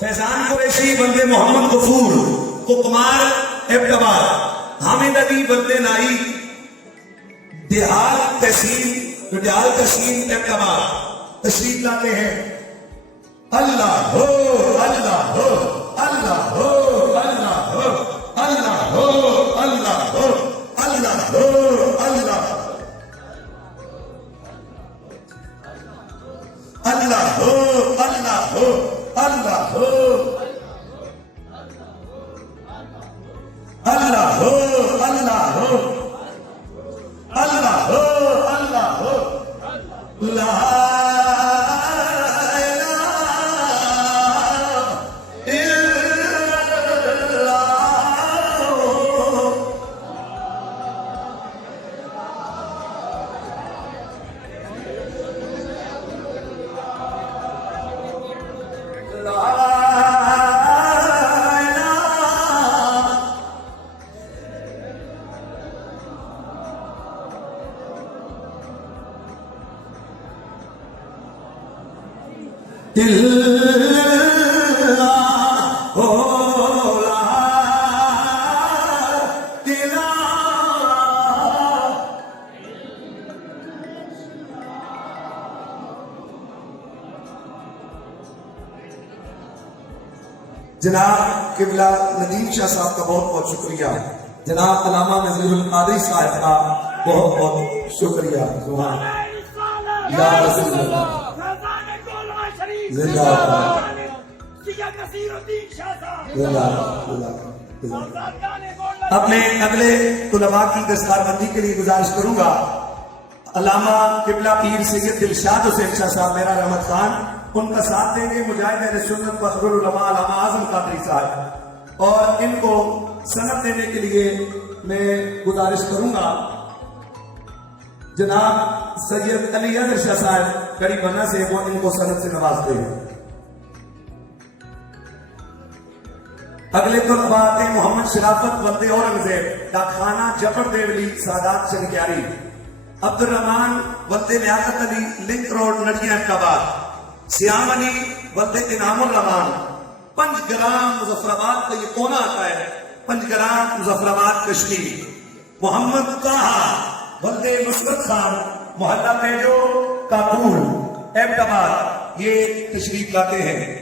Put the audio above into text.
فیضان قریشی بندے محمد غفور کمار ابتبار حامد علی بندے نائی دیہال تحصیل ابتبار تشریف لاتے ہیں. اللہ ہو اللہ ہو اللہ ہو اللہ ہو اللہ ہو اللہ ہو اللہ ہو اللہ اللہ ہو اللہ ہو اللہ ہو اللہ ہو اللہ ہو اللہ ہو اللہ ہو لا جناب قبلہ ندیم شاہ صاحب کا بہت بہت شکریہ. جناب علامہ نذیر القادری صاحب کا بہت بہت شکریہ. یا رسول اللہ زندہ باد. اب میں اگلے طلباء کی دستار بندی کے لیے گزارش کروں گا. علامہ قبلہ پیر سید دلشاد حسین شاہ صاحب میرا رحمت خان ان کا ساتھ دیں گے. مجاہد اہل سنت فخر العلماء علامہ اعظم قادری صاحب، اور ان کو سند دینے کے لیے میں گزارش کروں گا جناب سید علی اظہر شاہ صاحب کڑی بنا سے، وہ ان کو سند سے نوازتے ہیں. اگلے طلباء آتے ہیں محمد شرافت ولد اورنگزیب ڈاکخانہ جفر دیولی سادات چنکیاری. عبد الرحمان ولد لیاقت علی لنک روڈ نڑیاں احمدآباد. سیام علی ولد انعام الرحمان پنج گرام مظفرآباد کا یہ کونا آتا ہے، پنج گرام مظفرآباد کشمیر. محمد طاہا ولد نصرت خان محلہ پیجو کاپور احمدآباد یہ تشریف لاتے ہیں.